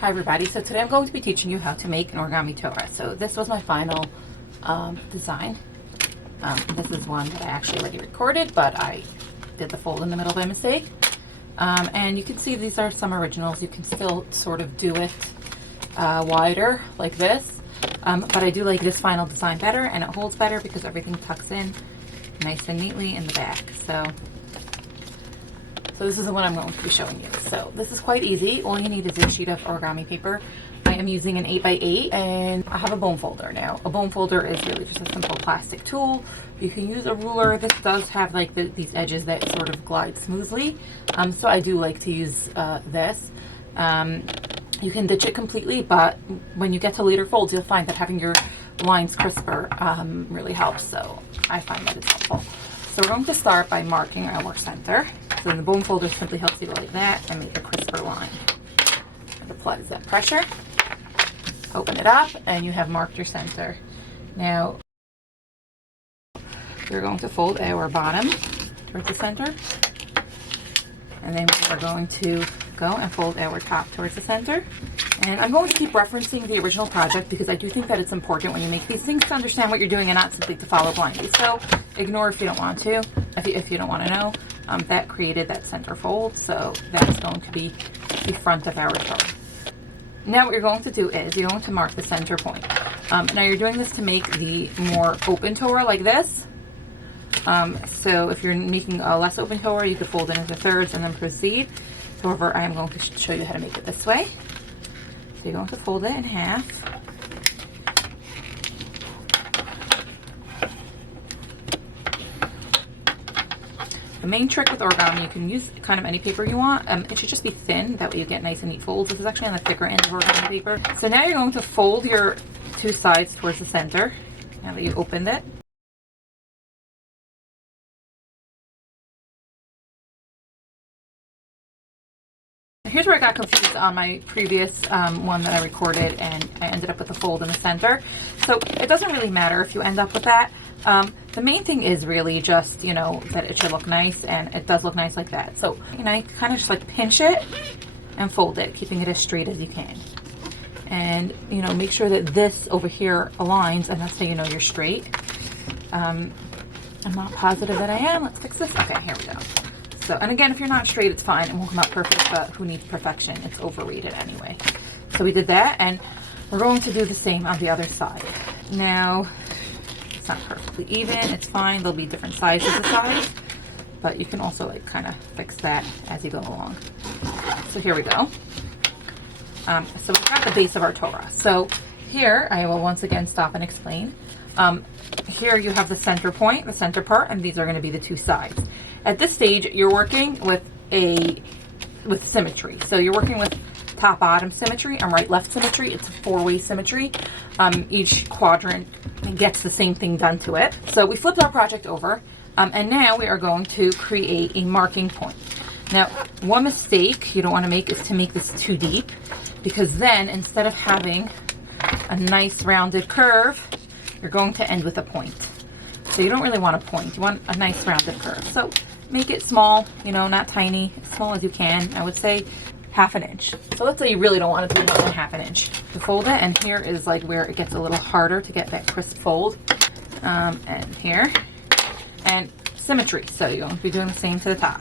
Hi everybody, so today I'm going to be teaching you how to make an Origami Torah. So this was my final design. This is one that I actually already recorded, but I did the fold in the middle by mistake. And you can see these are some originals. You can still sort of do it wider like this, but I do like this final design better, and it holds better because everything tucks in nice and neatly in the back. So this is the one I'm going to be showing you. So this is quite easy. All you need is a sheet of origami paper. I am using an 8x8 and I have a bone folder now. A bone folder is really just a simple plastic tool. You can use a ruler. This does have like these edges that sort of glide smoothly. So I do like to use this. You can ditch it completely, but when you get to later folds, you'll find that having your lines crisper really helps. So I find that it's helpful. So we're going to start by marking our center. So the bone folder simply helps you go like that and make a crisper line. It applies that pressure. Open it up and you have marked your center. Now we're going to fold our bottom towards the center. And then we're going to go and fold our top towards the center. And I'm going to keep referencing the original project because I do think that it's important when you make these things to understand what you're doing and not simply to follow blindly. So ignore if you don't want to, if you don't want to know. That created that center fold, so that's going to be the front of our Torah. Now what you're going to do is you're going to mark the center point. Now you're doing this to make the more open Torah like this. So if you're making a less open Torah, you could fold it into thirds and then proceed. However, I am going to show you how to make it this way. So you're going to fold it in half. The main trick with origami, you can use kind of any paper you want. It should just be thin, that way you get nice and neat folds. This is actually on the thicker end of origami paper. So now you're going to fold your two sides towards the center, now that you opened it. Here's where I got confused on my previous one that I recorded, and I ended up with a fold in the center. So it doesn't really matter if you end up with that. The main thing is really just, you know, that it should look nice, and it does look nice like that. So, you know, you kind of just like pinch it and fold it, keeping it as straight as you can. And, you know, make sure that this over here aligns, and that's how you know you're straight. I'm not positive that I am. Let's fix this. Okay, here we go. So, and again, if you're not straight, it's fine. It won't come out perfect, but who needs perfection? It's overrated anyway. So we did that, and we're going to do the same on the other side. Now, it's not perfectly even. It's fine. There'll be different sizes of sides, but you can also like kind of fix that as you go along. So here we go. So we've got the base of our Torah. So here, I will once again stop and explain. Here you have the center point, the center part, and these are going to be the two sides. At this stage, you're working with symmetry. So you're working with top-bottom symmetry and right-left symmetry. It's a four-way symmetry. Each quadrant gets the same thing done to it. So we flipped our project over, and now we are going to create a marking point. Now, one mistake you don't want to make is to make this too deep, because then instead of having a nice rounded curve, you're going to end with a point. So you don't really want a point. You want a nice rounded curve. So make it small, you know, not tiny, as small as you can. I would say ½ an inch. So let's say you really don't want it to be more than ½ an inch. To fold it, and here is like where it gets a little harder to get that crisp fold. And here, and symmetry. So you're going to be doing the same to the top.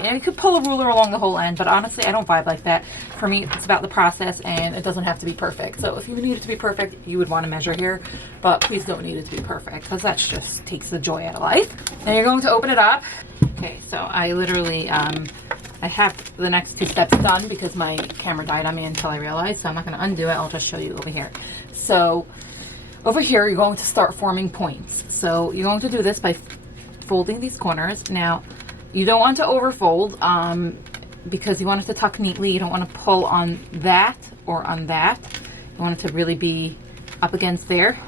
And you could pull a ruler along the whole end, but honestly, I don't vibe like that. For me, it's about the process, and it doesn't have to be perfect. So if you need it to be perfect, you would want to measure here, but please don't need it to be perfect, because that just takes the joy out of life. Now you're going to open it up. Okay, so I literally, I have the next two steps done because my camera died on me until I realized, so I'm not going to undo it. I'll just show you over here. So over here, you're going to start forming points. So you're going to do this by folding these corners. Now, you don't want to overfold because you want it to tuck neatly. You don't want to pull on that or on that. You want it to really be up against there.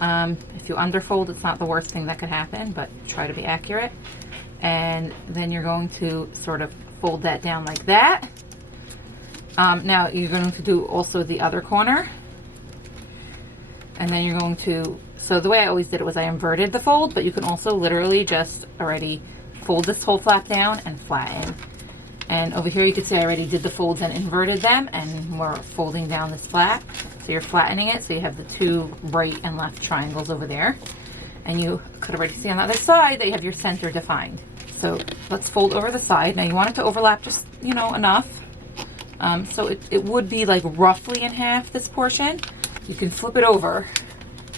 If you underfold, it's not the worst thing that could happen, but try to be accurate. And then you're going to sort of fold that down like that. Now you're going to do also the other corner. And then you're going to, so the way I always did it was I inverted the fold, but you can also literally just already fold this whole flap down and flatten. And over here you can see I already did the folds and inverted them, and we're folding down this flap. So you're flattening it, so you have the two right and left triangles over there. And you could already see on the other side that you have your center defined. So let's fold over the side. Now you want it to overlap just, you know, enough. So it would be like roughly in half, this portion. You can flip it over.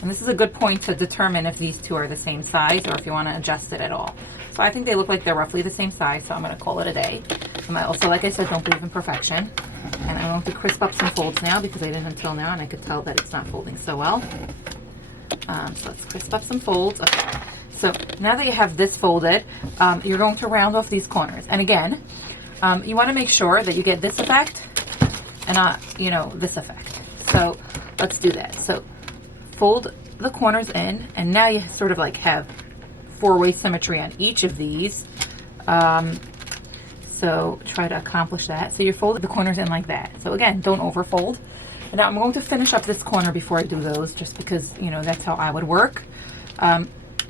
And this is a good point to determine if these two are the same size or if you want to adjust it at all. So I think they look like they're roughly the same size, so I'm going to call it a day. I also, like I said, don't believe in perfection. And I'm going to crisp up some folds now because I didn't until now, and I could tell that it's not folding so well. So let's crisp up some folds. Okay. So now that you have this folded, you're going to round off these corners. And again, you want to make sure that you get this effect and not, you know, this effect. So let's do that. So fold the corners in, and now you sort of like have four-way symmetry on each of these. So try to accomplish that. So you fold the corners in like that. So again, don't overfold. And now I'm going to finish up this corner before I do those, just because, you know, that's how I would work.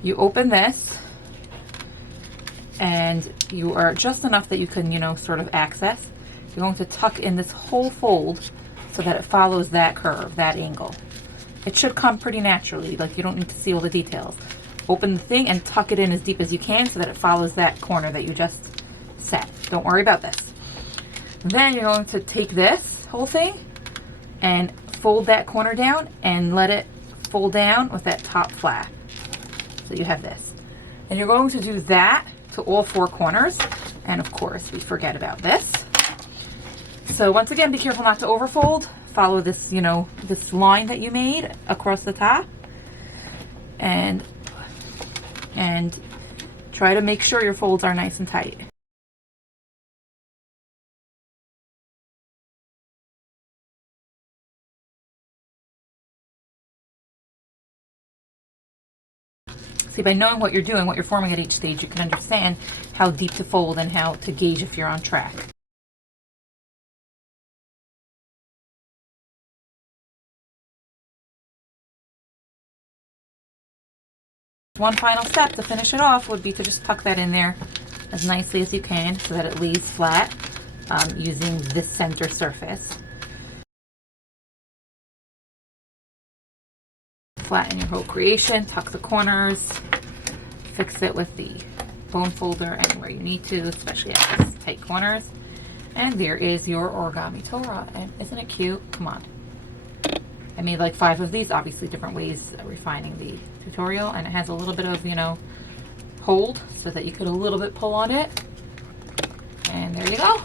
You open this, and you are just enough that you can, you know, sort of access. You're going to tuck in this whole fold so that it follows that curve, that angle. It should come pretty naturally, like you don't need to see all the details. Open the thing and tuck it in as deep as you can so that it follows that corner that you just set. Don't worry about this. Then you're going to take this whole thing and fold that corner down and let it fold down with that top flap. So you have this. And you're going to do that to all four corners. And of course, we forget about this. So once again, be careful not to overfold. Follow this, you know, this line that you made across the top. And try to make sure your folds are nice and tight. See, by knowing what you're doing, what you're forming at each stage, you can understand how deep to fold and how to gauge if you're on track. One final step to finish it off would be to just tuck that in there as nicely as you can so that it lays flat using this center surface. Flatten your whole creation, tuck the corners, fix it with the bone folder anywhere you need to, especially at these tight corners. And there is your Origami Torah. And isn't it cute? Come on. I made like 5 of these, obviously different ways of refining the tutorial, and it has a little bit of, you know, hold so that you could a little bit pull on it. And there you go.